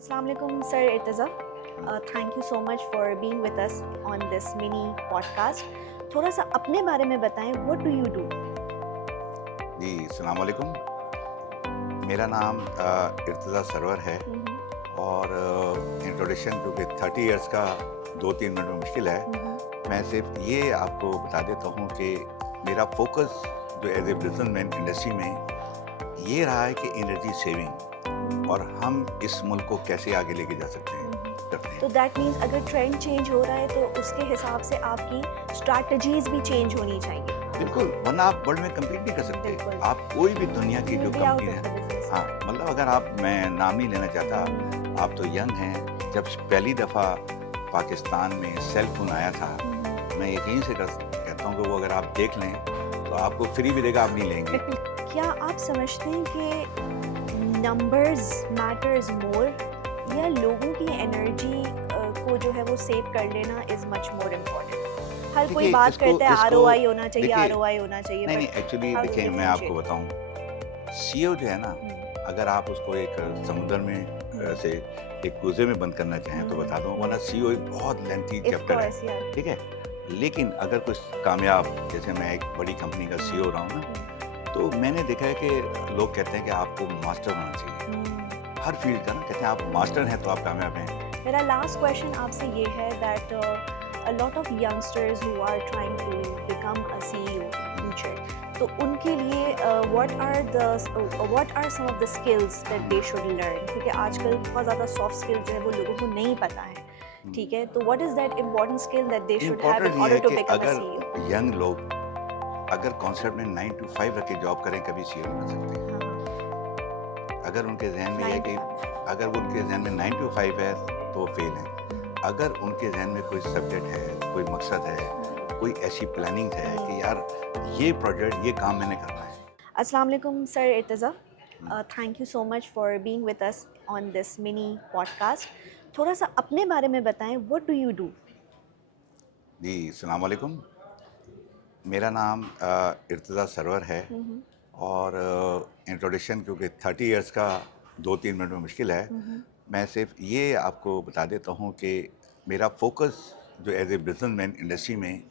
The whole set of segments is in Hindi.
Assalamu alaikum, Sir Irtaza. Thank you so much for being with us on this mini podcast. थोड़ा सा अपने बारे में बताएं, what do you do? जी, अस्सलाम वालेकुम। मेरा नाम इर्तज़ा सरवर है और इंट्रोडक्शन क्योंकि 30 इयर्स का 2-3 मिनट में मुश्किल है। मैं सिर्फ ये आपको बता देता हूँ कि मेरा फोकस जो एज ए बिजनेसमैन इंडस्ट्री में ये रहा है कि एनर्जी सेविंग और हम इस मुल्क को कैसे आगे लेके जा सकते हैं करते हैं। तो दैट मीन्स अगर ट्रेंड चेंज हो रहा है तो उसके हिसाब से आपकी स्ट्रैटेजीज भी चेंज होनी चाहिए। बिल्कुल, वरना आप वर्ल्ड में कम्पीट नहीं कर सकते। बिल्कुल। आप कोई भी दुनिया की You जो will be out company of the है, business. हाँ, मतलब अगर आप, मैं नाम नहीं लेना चाहता, आप तो यंग हैं। जब पहली दफ़ा पाकिस्तान में सेल फोन आया था, मैं यकीन से कहता हूँ कि वो अगर आप देख लें तो आपको फ्री भी देगा, आप नहीं लेंगे। क्या आप समझते हैं कि नंबर्स मैटर्स मोर या लोगों की एनर्जी को जो है वो सेव कर लेना इज़ मच मोर इम्पोर्टेंट? हर कोई देखिए, बात इसको करता है इसको आरओआई होना चाहिए, देखिए, आरओआई होना चाहिए, नहीं, but actually how do you देखिए, मैं आपको differentiate? बताऊँ, सीईओ जो है ना, अगर आप उसको एक समुद्र में से एक कुएं में बंद करना चाहें तो बता दूं, वरना सीईओ एक बहुत लेंथी Of चैप्टर course, है, yeah. ठीक है। लेकिन अगर कुछ कामयाब, जैसे मैं एक बड़ी कंपनी का सीईओ रहा हूँ ना, तो मैंने देखा है कि लोग कहते हैं कि आपको मास्टर होना चाहिए हर फील्ड का ना। कहते हैं आप मास्टर हैं तो आप कामयाब हैं। मेरा लास्ट क्वेश्चन आपसे ये है that a lot of youngsters who are trying to become a CEO in future, तो उनके लिए what are some of the skills that they should learn? क्योंकि आजकल बहुत ज़्यादा सॉफ्ट स्किल जो है वो लोगों को नहीं पता है, ठीक है? तो what is that important skill that they should have in important ये order है to कि become a अगर CEO? यंग लोग अगर कॉन्सेप्ट में 9 to 5 रख के जॉब करें, कभी सीईओ नहीं बन सकते। हाँ, अगर उनके जहन में ये है 9 to कि 5. अगर उनके जहन में 9 to 5 है तो वो फेल हैं। अगर उनके जहन में कोई सब्जेक्ट है, कोई मकसद है, कोई ऐसी प्लानिंग है कि यार ये प्रोजेक्ट, ये काम मैंने करना है। Assalamu alaikum, Sir Irtaza. Thank you so much for being with us on this mini podcast. थोड़ा सा अपने बारे में बताएं, what do you do? जी, अस्सलाम वालेकुम। मेरा नाम इर्तज़ा सरवर है और इंट्रोडक्शन क्योंकि 30 इयर्स का 2-3 मिनट में मुश्किल है। मैं सिर्फ ये आपको बता देता हूँ कि मेरा फोकस जो एज ए बिजनेसमैन इंडस्ट्री में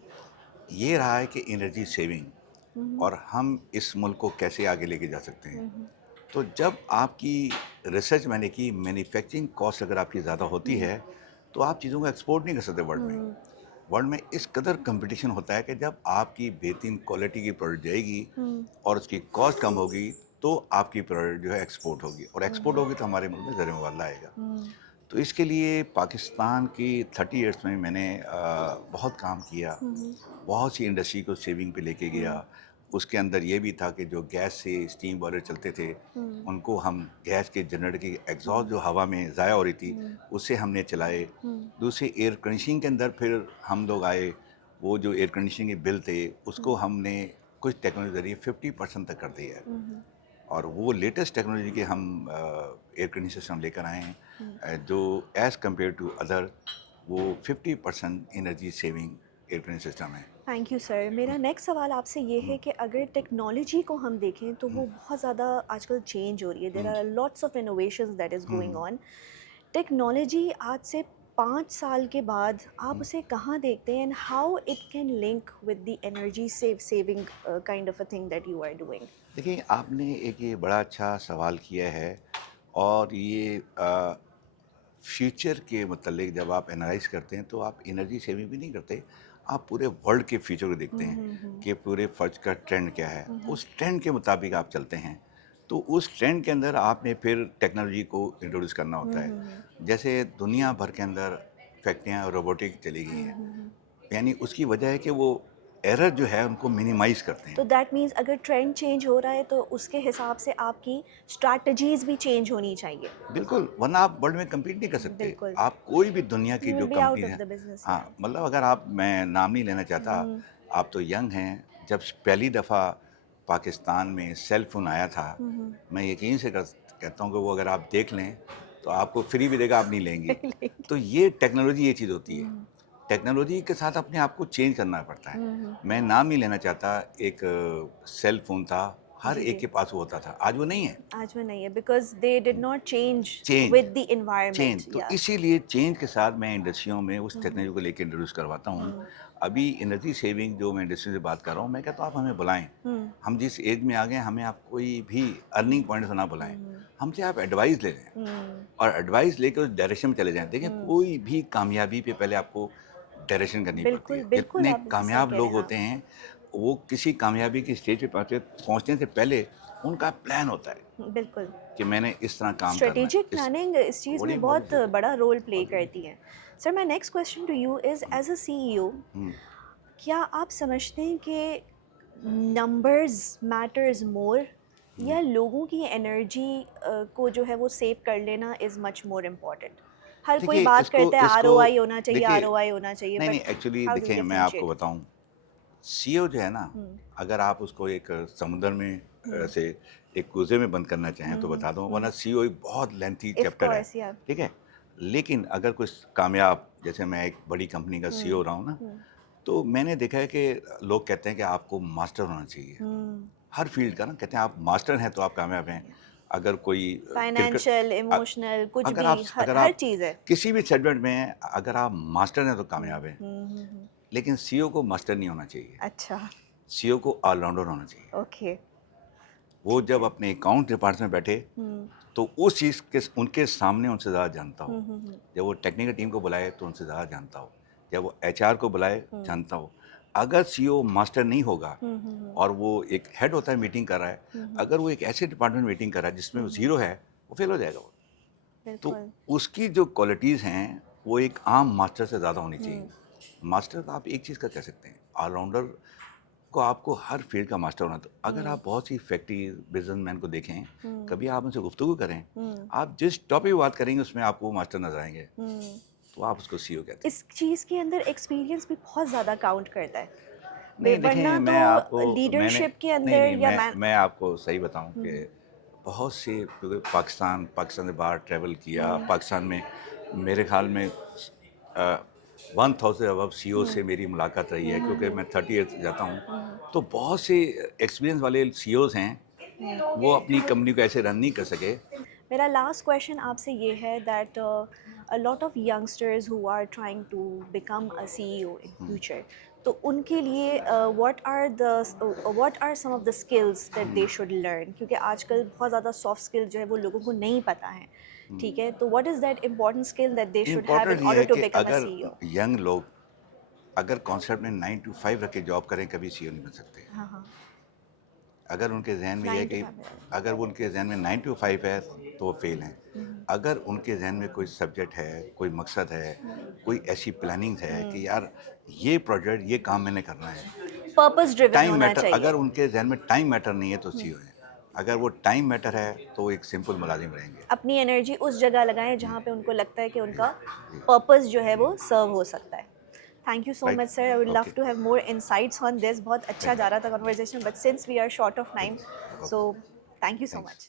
ये रहा है कि एनर्जी सेविंग और हम इस मुल्क को कैसे आगे लेके जा सकते हैं। तो जब आपकी रिसर्च मैंने की, मैन्युफैक्चरिंग कॉस्ट अगर आपकी ज़्यादा होती है तो आप चीज़ों को एक्सपोर्ट नहीं कर सकते वर्ल्ड में। वर्ल्ड में इस कदर कंपटीशन होता है कि जब आपकी बेहतरीन क्वालिटी की प्रोडक्ट जाएगी और उसकी कॉस्ट कम होगी तो आपकी प्रोडक्ट जो है एक्सपोर्ट होगी, और एक्सपोर्ट होगी तो हमारे मुल्क में ज़र मुबादला आएगा। तो इसके लिए पाकिस्तान की 30 इयर्स में मैंने बहुत काम किया, बहुत सी इंडस्ट्री को सेविंग पे लेके गया। उसके अंदर ये भी था कि जो गैस से स्टीम बॉयलर चलते थे, उनको हम गैस के जनरेटर की एग्जॉस्ट जो हवा में ज़ाया हो रही थी उससे हमने चलाए। दूसरे एयर कंडीशनिंग के अंदर फिर हम लोग आए, वो जो एयर कंडीशनिंग के बिल थे उसको हमने कुछ टेक्नोलॉजी जरिए 50% तक कर दिया है। और वो लेटेस्ट टेक्नोलॉजी के हम एयर कंडीशनर सिस्टम लेकर आए हैं जो एज़ कम्पेयर टू अदर वो 50% energy saving air conditioner system है। Thank you sir. मेरा नेक्स्ट सवाल आपसे ये है कि अगर टेक्नोलॉजी को हम देखें तो वो बहुत ज़्यादा आजकल चेंज हो रही है। There are lots of innovations that is going on. Technology आज से 5 साल के बाद आप उसे कहाँ देखते हैं and how it can link with the energy saving kind of a thing that you are doing? देखिए, आपने एक ये बड़ा अच्छा सवाल किया है और ये फ्यूचर के मतलब जब आप एनालाइज करते हैं तो आप एनर्जी सेविंग भी नहीं करते, आप पूरे वर्ल्ड के फ्यूचर को देखते हैं कि पूरे फर्ज का ट्रेंड क्या है, उस ट्रेंड के मुताबिक आप चलते हैं। तो उस ट्रेंड के अंदर आपने फिर टेक्नोलॉजी को इंट्रोड्यूस करना होता है। जैसे दुनिया भर के अंदर फैक्ट्रियाँ रोबोटिक चली गई हैं, यानी उसकी वजह है कि वो एरर जो है उनको मिनिमाइज करते तो हैं। दैट मीन्स अगर ट्रेंड चेंज हो रहा है तो उसके हिसाब से आपकी स्ट्रैटेजीज भी चेंज होनी चाहिए। बिल्कुल, वरना आप वर्ल्ड में कम्पीट नहीं कर सकते। बिल्कुल। आप कोई भी दुनिया की यू जो will be company out of है, द बिजनेस, या। हाँ, मतलब अगर आप, मैं नाम नहीं लेना चाहता, आप तो यंग हैं। जब पहली दफ़ा पाकिस्तान में सेल फ़ोन आया था, मैं यकीन से कहता हूँ कि वो अगर आप देख लें तो आपको फ्री भी देगा, आप नहीं लेंगे। तो ये टेक्नोलॉजी ये चीज़ होती है। टेक्नोलॉजी के साथ अपने आप को चेंज करना पड़ता है। मैं नाम नहीं लेना चाहता, एक सेल फ़ोन था हर जी, एक जी। के पास वो होता था, आज वो नहीं है। आज वो नहीं है because they did not change change with the environment change तो या इसीलिए चेंज के साथ मैं इंडस्ट्रियों में उस हुँ, टेक्नोलॉजी को लेके इंट्रोड्यूस करवाता हूँ। हुँ, अभी एनर्जी सेविंग जो मैं इंडस्ट्री से बात कर रहा हूँ, मैं कहता हूँ आप हमें बुलाएँ। हुँ, हम जिस एज में आ गए, हमें आप कोई भी अर्निंग पॉइंट से ना बुलाएँ। हुँ, हमसे आप एडवाइस ले लें हुँ, और एडवाइस लेके उस डायरेक्शन में चले जाएँ। देखिए, हुँ। कोई भी कामयाबी पे पहले आपको डायरेक्शन करनी पड़ती बिल्कुल, है। बिल्कुल जितने आप बिल्कुल सही कामयाब कह रहे लोग हैं, हाँ। होते हैं, वो किसी कामयाबी की स्टेज पे पहुँचने से पहले उनका प्लान होता है बिल्कुल। कि मैंने इस तरह काम करना है। स्ट्रेटेजिक इस प्लानिंग इस चीज़ बड़ी में इंपॉर्टेंट बहुत चीज़ है। बड़ा रोल प्ले बहुत करती है। Sir my next question to you is um, as a CEO um. क्या आप समझते हैं कि नंबर्स मैटर्स मोर हुँ। या लोगों की एनर्जी को जो है वो सेव कर लेना इज़ मच मोर इम्पोर्टेंट? हर कोई देखिए, बात इसको करता है इसको आरओआई होना चाहिए, देखिए, आरओआई होना चाहिए, नहीं, बट नहीं, एक्चुअली हाउ डू यू देखिए, मैं आपको डिफरेंशिएट? बताऊँ, सीईओ जो है ना, हुँ, अगर आप उसको एक समुद्र में हुँ, ऐसे एक कुएँ में बंद करना चाहें हुँ, तो हुँ, बता दूँ, वरना हुँ। सीईओ एक बहुत लेंथी ऑफ़ चैप्टर है, कोर्स या ठीक है? लेकिन अगर कुछ कामयाब, जैसे मैं एक बड़ी कंपनी का सीईओ हुँ, रहा हूँ ना, हुँ, तो मैंने देखा है कि लोग कहते हैं कि आपको मास्टर होना चाहिए। हुँ। हर फ़ील्ड का ना, कहते हैं आप मास्टर हैं तो आप कामयाब हैं। अगर कोई क्रिकेट फाइनेंशियल, अ, इमोशनल कुछ अगर भी आप हर अगर हर आप चीज़ है। किसी भी सेगमेंट में हैं, अगर आप मास्टर हैं तो हुँ, कामयाब हैं। हुँ, हुँ, हुँ। लेकिन सीईओ को मास्टर नहीं होना चाहिए। अच्छा, सीईओ को ऑलराउंडर होना चाहिए। ओके, वो ठीक जब है। अपने अकाउंट डिपार्टमेंट में बैठे, हुँ, तो उस चीज़ के उनके सामने उनसे ज़्यादा जानता हुँ, हो। हुँ, हुँ, जब वो टेक्निकल टीम को बुलाए तो उनसे ज़्यादा जानता हो। जब वो एचआर को बुलाए, हुँ, जानता हो। अगर सीईओ मास्टर नहीं होगा हुँ, हुँ, हुँ, और वो एक हेड होता है, मीटिंग कर रहा है, हुँ, हुँ, अगर वो एक ऐसे डिपार्टमेंट में मीटिंग कर रहा है जिसमें हुँ, वो हुँ, ज़ीरो है, वो फेल हो जाएगा वो। तो बिल्कुल। उसकी जो क्वालिटीज़ हैं, वो एक आम मास्टर से ज़्यादा होनी चाहिए। हुँ, मास्टर तो आप एक चीज़ का कह सकते हैं, ऑलराउंडर को आपको हर फील्ड का मास्टर होना। तो अगर हुँ, आप बहुत सी फैक्ट्री बिजनेसमैन को देखें, हुँ, कभी आप उनसे गुफ्तगू करें, हुँ, आप जिस टॉपिक पे बात करेंगे उसमें आपको वो मास्टर नजर आएंगे, हुँ। तो आप उसको सीईओ कहते हैं। इस चीज़ के अंदर एक्सपीरियंस भी बहुत ज़्यादा काउंट करता है। बे नहीं, वरना देखें, तो मैं आपको मैंने लीडरशिप के नहीं, अंदर नहीं, या मैं आपको सही बताऊं हुँ, कि हुँ, बहुत से, क्योंकि पाकिस्तान से बाहर ट्रैवल किया, हुँ, पाकिस्तान में मेरे ख्याल में 1000 अबव सीईओ हुँ, से मेरी मुलाकात रही हुँ, है, हुँ, क्योंकि हुँ, मैं 30 ईयर्स जाता हूँ। हुँ, हुँ, तो बहुत से एक्सपीरियंस वाले सीईओज हैं, हुँ। वो अपनी कंपनी को ऐसे रन नहीं कर सके। मेरा लास्ट क्वेश्चन आपसे ये है that a lot of youngsters who are trying to become a CEO in future तो उनके लिए what are some of the skills that they should learn क्योंकि आजकल बहुत ज़्यादा सॉफ्ट स्किल जो है वो लोगों को नहीं पता है ठीक है तो what is that important skill that they should have in important ये ऑर्डर है टू कि बिकम अ अगर सीईओ? यंग लोग अगर कॉन्सेप्ट में 9 टू 5 रख के जॉब करें, कभी सीईओ नहीं बन सकते। हाँ हाँ अगर उनके जहन में ये है 9 to कि 5 अगर वो उनके जहन में 9 टू 5 है तो वो फेल हैं। अगर उनके जहन में कोई सब्जेक्ट है, कोई मकसद है, कोई ऐसी प्लानिंग है कि यार ये प्रोजेक्ट, ये काम मैंने करना है, पर्पस ड्रिवन टाइम होना मैटर, चाहिए अगर उनके जहन में टाइम मैटर नहीं है तो सीईओ हैं। अगर वो टाइम मैटर है तो वो एक सिंपल मुलाजिम रहेंगे। अपनी एनर्जी उस जगह लगाएं जी, जहाँ पे उनको लगता है कि जी, उनका जी। पर्पस जो है वो सर्व हो सकता है. Thank you so right? much, sir. I would love okay, to have more insights on this. बहुत अच्छा थैंक जा यू, रहा था conversation, but since we are short of thank time, you, so okay, thank you so thanks. much.